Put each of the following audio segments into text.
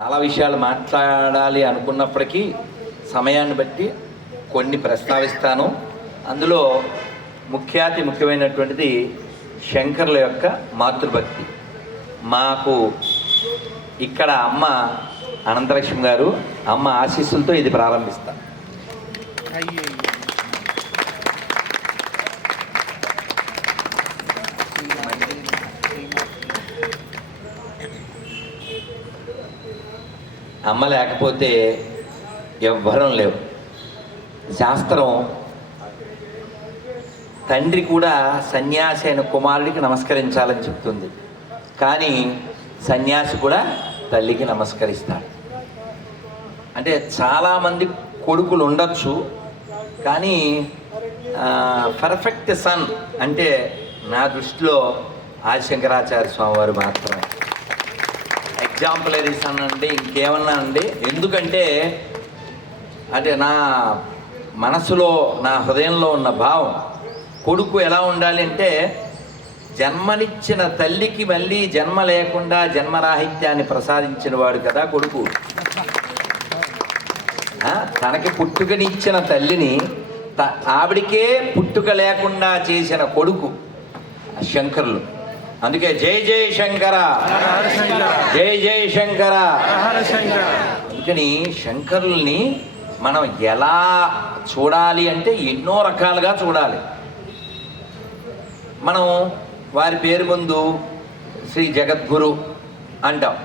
చాలా విషయాలు మాట్లాడాలి అనుకున్నప్పటికీ సమయాన్ని బట్టి కొన్ని ప్రస్తావిస్తాను. అందులో ముఖ్యాతి ముఖ్యమైనటువంటిది శంకర్ల యొక్క మాతృభక్తి. మాకు ఇక్కడ అమ్మ అనంతలక్ష్మి గారు అమ్మ ఆశీస్సులతో ఇది ప్రారంభిస్తాను అమ్మ లేకపోతే ఎవ్వరం లేవు. శాస్త్రం తండ్రి కూడా సన్యాసి అయిన కుమారుడికి నమస్కరించాలని చెప్తుంది. కానీ సన్యాసి కూడా తల్లికి నమస్కరిస్తాడు. అంటే చాలామంది కొడుకులు ఉండొచ్చు కానీ పర్ఫెక్ట్ సన్ అంటే నా దృష్టిలో ఆదిశంకరాచార్య స్వామి వారు మాత్రమే ఎగ్జాంపులరీ ఏది అంటే ఇంకేమన్నా అండి? ఎందుకంటే అంటే నా మనసులో నా హృదయంలో ఉన్న భావం కొడుకు ఎలా ఉండాలి అంటే జన్మనిచ్చిన తల్లికి మళ్ళీ జన్మ లేకుండా జన్మరాహిత్యాన్ని ప్రసాదించిన వాడు కదా కొడుకు. తనకి పుట్టుకనిచ్చిన తల్లిని త- ఆవిడికే పుట్టుక లేకుండా చేసిన కొడుకు శంకరులు. అందుకే జై జై శంకర. జై జై శంకర. అందుకని శంకరుల్ని మనం ఎలా చూడాలి అంటే ఎన్నో రకాలుగా చూడాలి. మనం వారి పేరు ముందు శ్రీ జగద్గురు అంటాం.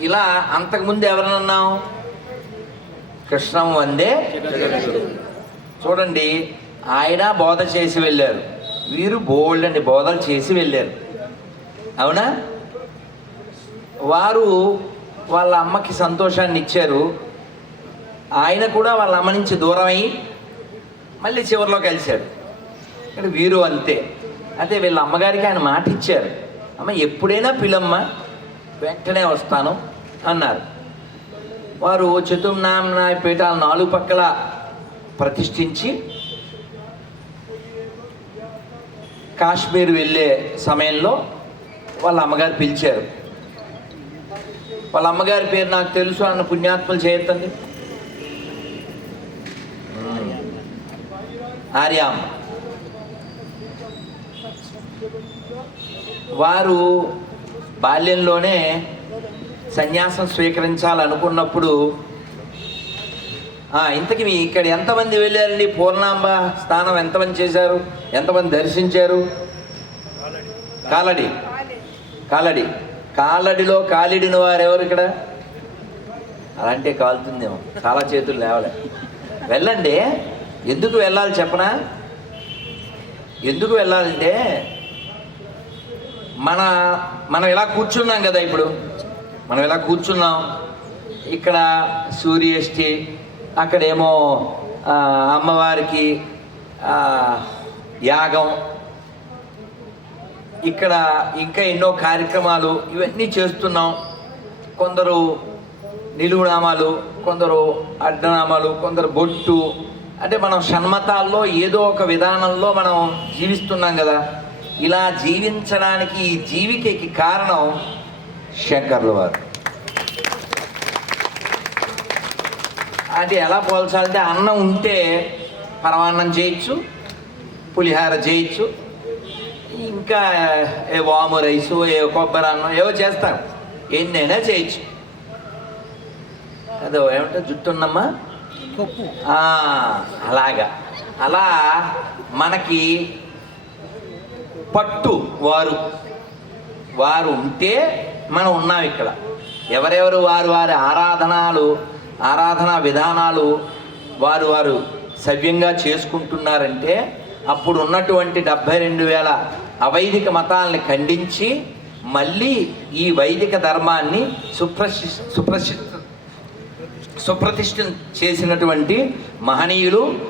ఇలా అంతకుముందు ఎవరన్నాం కృష్ణం వందే చూడండి ఆయన బోధ చేసి వెళ్ళారు. వీరు బోల్డ్ అని బోధలు చేసి వెళ్ళారు. అవునా? వారు వాళ్ళ అమ్మకి సంతోషాన్ని ఇచ్చారు. ఆయన కూడా వాళ్ళ అమ్మ నుంచి దూరమై మళ్ళీ చివరిలో కలిశాడు ఇక్కడ వీరు అంతే. అదే వీళ్ళ అమ్మగారికి ఆయన మాట ఇచ్చారు. అమ్మ ఎప్పుడైనా పిలమ్మ వెంటనే వస్తాను అన్నారు. వారు చతుర్నామ్నాయ పీఠాలు నాలుగు పక్కల ప్రతిష్ఠించి కాశ్మీర్ వెళ్ళే సమయంలో వాళ్ళ అమ్మగారు పిలిచారు. వాళ్ళ అమ్మగారి పేరు నాకు తెలుసు అన్న పుణ్యాత్మలు చేయొద్దండి. ఆర్యామ్మ వారు బాల్యంలోనే సన్యాసం స్వీకరించాలనుకున్నప్పుడు ఇంతకీ మీ ఇక్కడ ఎంతమంది వెళ్ళారండి? పూర్ణాంబ స్థానం ఎంతమంది చేశారు? ఎంతమంది దర్శించారు? కాలడి. కాలడి. కాలడిలో కాలిడిన వారు ఎవరు ఇక్కడ? అలాంటి కాలుతుందేమో. చాలా చేతులు లేవలే. వెళ్ళండి. ఎందుకు వెళ్ళాలి చెప్పనా? ఎందుకు వెళ్ళాలంటే మన మనం ఇలా కూర్చున్నాం కదా ఇప్పుడు. మనం ఇలా కూర్చున్నాం. ఇక్కడ సూర్యష్టి అక్కడేమో అమ్మవారికి యాగం ఇక్కడ ఇంకా ఎన్నో కార్యక్రమాలు ఇవన్నీ చేస్తున్నాం. కొందరు నిలువునామాలు కొందరు అడ్డనామాలు కొందరు బొట్టు. అంటే మనం షణ్మతాల్లో ఏదో ఒక విధానంలో మనం జీవిస్తున్నాం కదా. ఇలా జీవించడానికి ఈ జీవికకి కారణం శంకర్ల వారు. అది ఎలా పోల్చాలంటే అన్నం ఉంటే పరమాన్నం చేయొచ్చు పులిహార చేయొచ్చు ఇంకా ఏ వాము రైసు ఏ కొబ్బరి అన్నం ఏవో చేస్తారు ఎన్నైనా చేయొచ్చు. అదో ఏమంటే జుట్టు ఉన్నమ్మా ఆ, అలాగా. అలా మనకి పట్టు వారు. వారు ఉంటే మనం ఉన్నాం ఇక్కడ. ఎవరెవరు వారు వారి ఆరాధనాలు ఆరాధనా విధానాలు వారు వారు సవ్యంగా చేసుకుంటున్నారంటే అప్పుడు ఉన్నటువంటి డెబ్భై రెండు వేల అవైదిక మతాలని ఖండించి మళ్ళీ ఈ వైదిక ధర్మాన్ని సుప్రశి సుప్రశి సుప్రతిష్ఠ చేసినటువంటి మహనీయులు